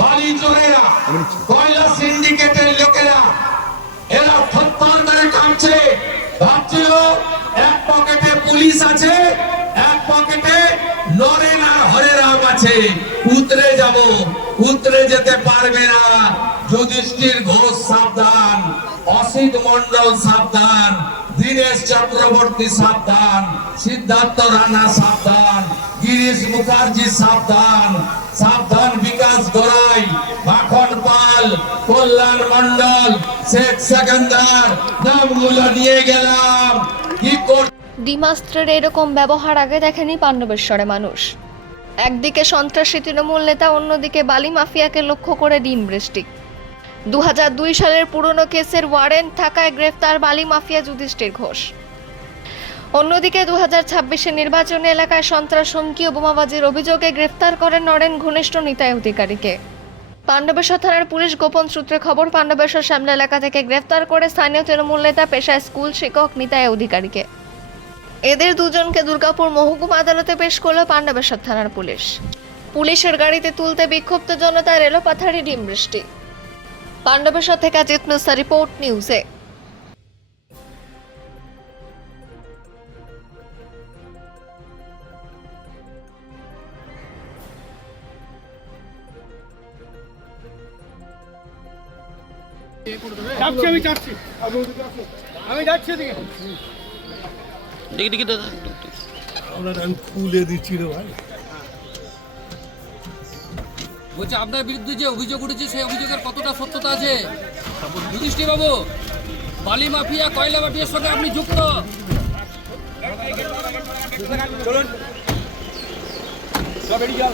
বালি চোরেরা, কয়লা সিন্ডিকেটের লোকেরা, এরা থরথর করে কাঁপছে, ভাবছিল এক পকেটে পুলিশ আছে, এক পকেটে নরেন আর হরেরাম আছে, উতরে যেতে পারবে না। যুধিষ্ঠির ঘোষ সাবধান, অসিত মন্ডল সাবধান, দীনেশ চক্রবর্তী সাবধান, সিদ্ধার্থ রানা সাবধান, গিরিশ মুখার্জি সাবধান, সাবধান বিকাশ গড়াই, মাখন পাল, কল্যাণ মন্ডল, শেখ সেকেন্দার, নামগুলো নিয়ে গেলাম। কি ডিমাস্ত্রের এরকম ব্যবহার আগে দেখেনি পাণ্ডবেশ্বরে মানুষ। একদিকে সন্ত্রাসী তৃণমূল নেতা, অন্যদিকে বালি মাফিয়াকে লক্ষ্য করে ডিম বৃষ্টি। 2002 সালের পুরনো কেসের ওয়ারেন্ট থাকায় গ্রেফতার বালি মাফিয়া যুধিষ্ঠির ঘোষ। অন্যদিকে 2026 নির্বাচনী এলাকায় সন্ত্রাস, হুমকি ও বোমাবাজির অভিযোগে গ্রেফতার করেন নরেন ঘনিষ্ঠ নিতাই অধিকারীকে। পাণ্ডবেশ্বর থানার পুলিশ গোপন সূত্রে খবর, পাণ্ডবেশ্বর শ্যামলা এলাকা থেকে গ্রেফতার করে স্থানীয় তৃণমূল নেতা, পেশায় স্কুল শিক্ষক নিতাই অধিকারীকে। এদের দুজনকে দুর্গাপুর মহকুমা আদালতে পেশ করল পাণ্ডবেশ্বর থানার পুলিশ। পুলিশের গাড়িতে তুলতে বিক্ষুব্ধ জনতার এলোপাথারি ডিম বৃষ্টি। পাণ্ডবেশ্বর থেকে জিৎ মিশ্রা, রিপোর্ট নিউজে। আমি যাচ্ছি এদিকে। দেখি দাদা, আমি খুলে দিচ্ছি রে ভাই। বলছে আপনার বিরুদ্ধে যে অভিযোগ উঠেছে সেই অভিযোগের কতটা সত্যতা আছে? যুধিষ্ঠির বাবু, বালি মাফিয়া, কয়লা মাফিয়ার সঙ্গে আপনি যুক্ত। চলুন সব বেরিয়ে যাও।